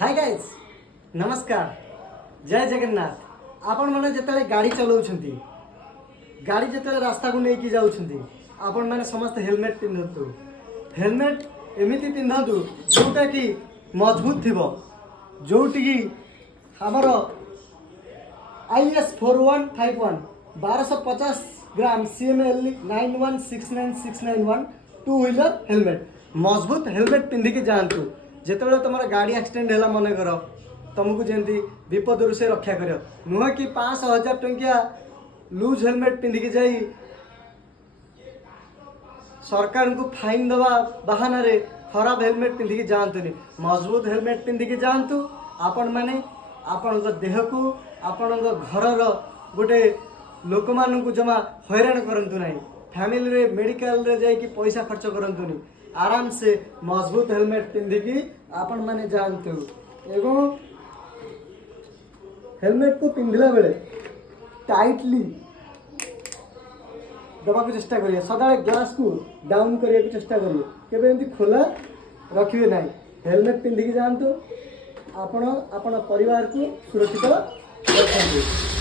Hi guys नमस्कार जय जगन्नाथ। आपण मैंने जिते गाड़ी चलाउछंती गाड़ी जिते रास्ता को लेकिन जाउछंती आपण मैंने समस्त हेलमेट पिंधतु। हेलमेट एमिति पिंधतु जोटा कि मजबूत थिबो, जोटी कि हमर IS 4151 1250 gram CML 91696991 two wheeler helmet मजबूत हेलमेट पिंधिकी जातु। जिते तुम गाड़ी एक्सीडेंट है मन कर तुमको जमी विपद से रक्षा कर नुह कि 500,000 टंकिया लूज हेलमेट पिंधिकी जाई सरकार को फाइन दवा बहाना रे खराब हेलमेट पिंधिकी जातुनि। मजबूत हेलमेट पिंधिकी जातु। आपण मैंने आपण देह को आपण घर गोटे लोक मान जमा हैरान करंतु नहीं। फैमिली रे मेडिकल रे जाई पैसा खर्च करंतुनी। आराम से मजबूत हेलमेट पिंधिकी आपण माने जानतु। एवं हेलमेट को पिंधला बेले टाइटली दबा को चेष्टा करिए। सदा ग्लास को डाउन करिए को चेष्टा करिए। केबे एंती खोला रखिए नहीं। हेलमेट पिंधिकी जानतु। आपण आपण परिवार को सुरक्षित रखंतु।